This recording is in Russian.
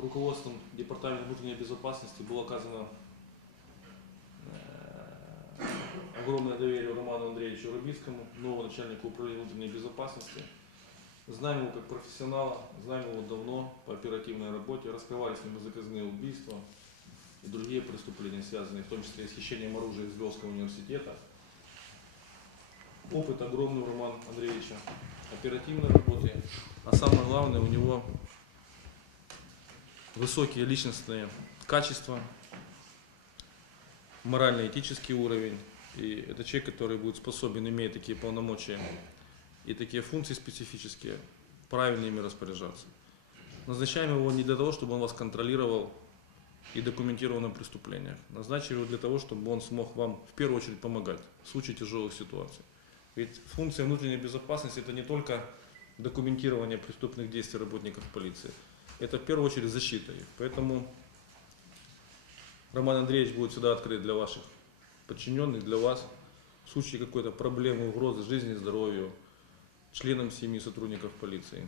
руководством Департамента внутренней безопасности было оказано э, огромное доверие Роману Андреевичу Рубицкому, новому начальнику управления внутренней безопасности. Знаем его как профессионала, знаем его давно по оперативной работе, раскрывали с ним заказные убийства и другие преступления, связанные в том числе с хищением оружия из Львовского университета. Опыт огромный у Романа Андреевича, оперативной работы, а самое главное у него высокие личностные качества, морально-этический уровень. И это человек, который будет способен, имея такие полномочия и такие функции специфические, правильно ими распоряжаться. Назначаем его не для того, чтобы он вас контролировал и документировал на преступлениях. Назначили его для того, чтобы он смог вам в первую очередь помогать в случае тяжелых ситуаций. Ведь функция внутренней безопасности это не только документирование преступных действий работников полиции. Это в первую очередь защита их. Поэтому Роман Андреевич будет всегда открыт для ваших подчиненных, для вас. В случае какой-то проблемы, угрозы жизни и здоровью, членам семьи сотрудников полиции.